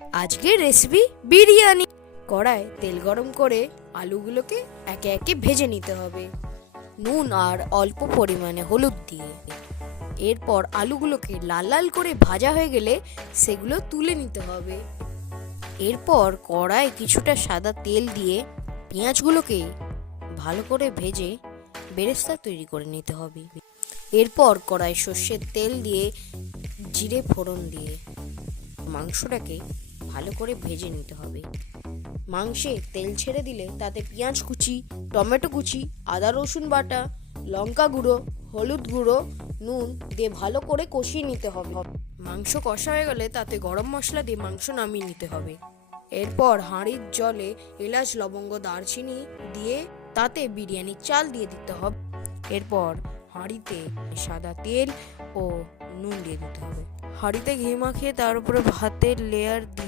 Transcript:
আজকের রেসিপি বিরিয়ানি। কড়ায় তেল গরম করে আলুগুলোকে একে একে ভেজে নিতে হবে নুন আর অল্প পরিমাণে হলুদ দিয়ে। এরপর আলুগুলোকে লাল লাল করে ভাজা হয়ে গেলে সেগুলো তুলে নিতে হবে। এরপর কড়ায় কিছুটা সাদা তেল দিয়ে পেঁয়াজগুলোকে ভালো করে ভেজে বেরেস্তা তৈরি করে নিতে হবে। এরপর কড়াই সর্ষের তেল দিয়ে জিরে ফোড়ন দিয়ে মাংসটাকে ভালো করে ভেজে নিতে হবে। মাংসে তেল ছেড়ে দিলে তাতে পেঁয়াজ কুচি, টমেটো কুচি, আদা রসুন বাটা, লঙ্কা গুঁড়ো, হলুদ গুঁড়ো, নুন দিয়ে ভালো করে কষিয়ে নিতে হবে। মাংস কষা হয়ে গেলে তাতে গরম মশলা দিয়ে মাংস নামিয়ে নিতে হবে। এরপর হাঁড়ির জলে এলাচ, লবঙ্গ, দারচিনি দিয়ে তাতে বিরিয়ানির চাল দিয়ে দিতে হবে। এরপর হাঁড়িতে সাদা তেল ও নুন দিয়ে দিতে হবে। হাঁড়িতে ঘি মাখিয়ে তার উপরে ভাতের লেয়ার দিয়ে